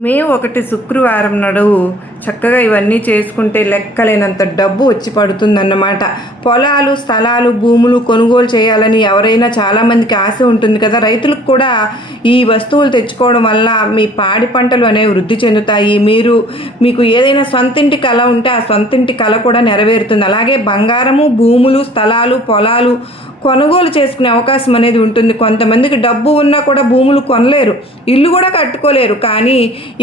మే 1 శుక్రవారం నాడు చక్కగా ఇవన్నీ చేసుకుంటే లెక్కలేనంత డబ్బు వచ్చి పడుతుందన్నమాట. పొలాలు, స్థలాలు, భూములు కొనుగోలు చేయాలని ఎవరైనా చాలామందికి ఆశ ఉంటుంది కదా! రైతులకు కూడా ఈ వస్తువులు తెచ్చుకోవడం వల్ల మీ పాడి పంటలు అనేవి వృద్ధి చెందుతాయి. మీకు ఏదైనా సొంతింటి కల ఉంటే ఆ సొంతింటి కల కూడా నెరవేరుతుంది. అలాగే బంగారము, భూములు, స్థలాలు, పొలాలు కొనుగోలు చేసుకునే అవకాశం అనేది ఉంటుంది. కొంతమందికి డబ్బు ఉన్నా కూడా భూములు కొనలేరు, ఇల్లు కూడా కట్టుకోలేరు. కానీ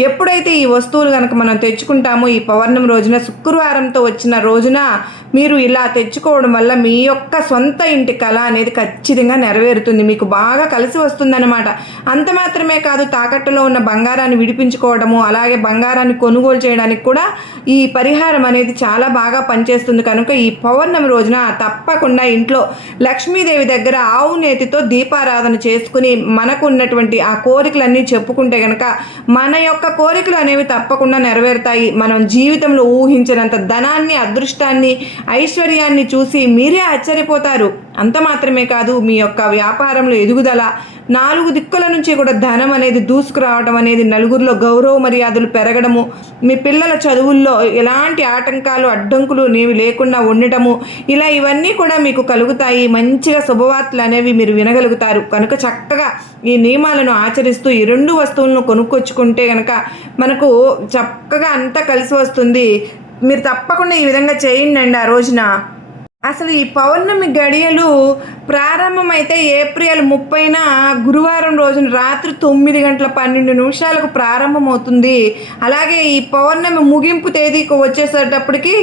ఎప్పుడైతే ఈ వస్తువులు కనుక మనం తెచ్చుకుంటామో ఈ పౌర్ణమి రోజున, శుక్రవారంతో వచ్చిన రోజున మీరు ఇలా తెచ్చుకోవడం వల్ల మీ యొక్క సొంత ఇంటి కళ అనేది ఖచ్చితంగా నెరవేరుతుంది. మీకు బాగా కలిసి వస్తుందన్నమాట. అంత మాత్రమే కాదు, తాకట్టులో ఉన్న బంగారాన్ని విడిపించుకోవడము, అలాగే బంగారాన్ని కొనుగోలు చేయడానికి కూడా ఈ పరిహారం అనేది చాలా బాగా పనిచేస్తుంది. కనుక ఈ పౌర్ణమి రోజున తప్పకుండా ఇంట్లో లక్ష్మీదేవి దగ్గర ఆవు నేతితో దీపారాధన చేసుకుని మనకు ఉన్నటువంటి ఆ కోరికలన్నీ చెప్పుకుంటే కనుక మన యొక్క కోరికలు అనేవి తప్పకుండా నెరవేరుతాయి. మనం జీవితంలో ఊహించినంత ధనాన్ని, అదృష్టాన్ని, ఐశ్వర్యాన్ని చూసి మీరే ఆశ్చర్యపోతారు. అంత మాత్రమే కాదు, మీ యొక్క వ్యాపారంలో ఎదుగుదల, 4 దిక్కుల నుంచి కూడా ధనం అనేది దూసుకురావడం అనేది, నలుగురిలో గౌరవ మర్యాదలు పెరగడము, మీ పిల్లల చదువుల్లో ఎలాంటి ఆటంకాలు, అడ్డంకులు అనేవి లేకుండా ఉండటము, ఇవన్నీ కూడా మీకు కలుగుతాయి. మంచిగా శుభవార్తలు అనేవి మీరు వినగలుగుతారు. కనుక చక్కగా ఈ నియమాలను ఆచరిస్తూ ఈ 2 వస్తువులను కొనుక్కొచ్చుకుంటే కనుక మనకు చక్కగా అంతా కలిసి వస్తుంది. మీరు తప్పకుండా ఈ విధంగా చేయండి ఆ రోజున. అసలు ఈ పౌర్ణమి గడియలు ప్రారంభమైతే ఏప్రిల్ 30న గురువారం రోజున రాత్రి 9:12 ప్రారంభమవుతుంది. అలాగే ఈ పౌర్ణమి ముగింపు తేదీకి వచ్చేసేటప్పటికి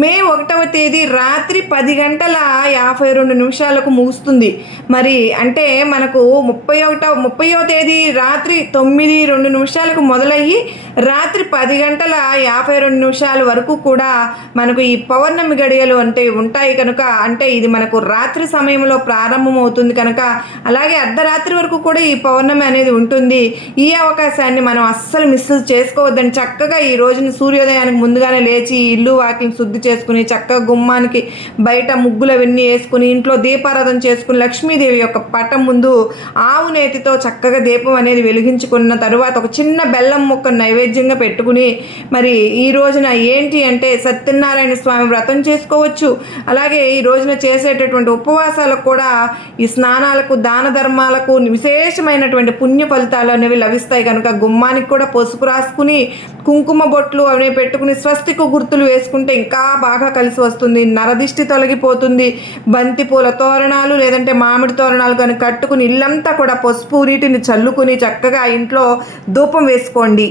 మే 1వ తేదీ రాత్రి 10:52 ముగుస్తుంది. మరి అంటే మనకు 30వ తేదీ రాత్రి 9:02 మొదలయ్యి రాత్రి 10:52 వరకు కూడా మనకు ఈ పౌర్ణమి గడియలు ఉంటాయి కనుక, అంటే ఇది మనకు రాత్రి సమయంలో ప్రారంభమవుతుంది కనుక, అలాగే అర్ధరాత్రి వరకు కూడా ఈ పౌర్ణమి అనేది ఉంటుంది. ఈ అవకాశాన్ని మనం అస్సలు మిస్ చేసుకోవద్దని చక్కగా ఈ రోజున సూర్యోదయానికి ముందుగానే లేచి ఇల్లు వాకిలి శుద్ధి చేసుకుని, చక్కగా గుమ్మానికి బయట ముగ్గులు అవన్నీ వేసుకుని, ఇంట్లో దీపారాధన చేసుకుని, లక్ష్మీదేవి యొక్క పటం ముందు ఆవు నేతితో చక్కగా దీపం అనేది వెలిగించుకున్న తరువాత ఒక చిన్న బెల్లం ముక్క నైవేద్యంగా పెట్టుకుని, మరి ఈ రోజున ఏంటి అంటే సత్యనారాయణ స్వామి వ్రతం చేసుకోవచ్చు. అలాగే ఈ రోజున చేసేటటువంటి ఉపవాసాలకు కూడా, ఈ స్నానాలకు, దాన ధర్మాలకు విశేషమైనటువంటి పుణ్య ఫలితాలు అనేవి లభిస్తాయి. కనుక గుమ్మానికి కూడా పసుపు రాసుకుని, కుంకుమ బొట్లు అనేవి పెట్టుకుని, స్వస్తికు గుర్తులు వేసుకుంటే ఇంకా బాగా కలిసి వస్తుంది. నరదిష్టి తొలగిపోతుంది. బంతి పూల తోరణాలు లేదంటే మామిడి తోరణాలు కానీ కట్టుకుని ఇల్లంతా కూడా పసుపు నీటిని చల్లుకుని చక్కగా ఇంట్లో ధూపం వేసుకోండి.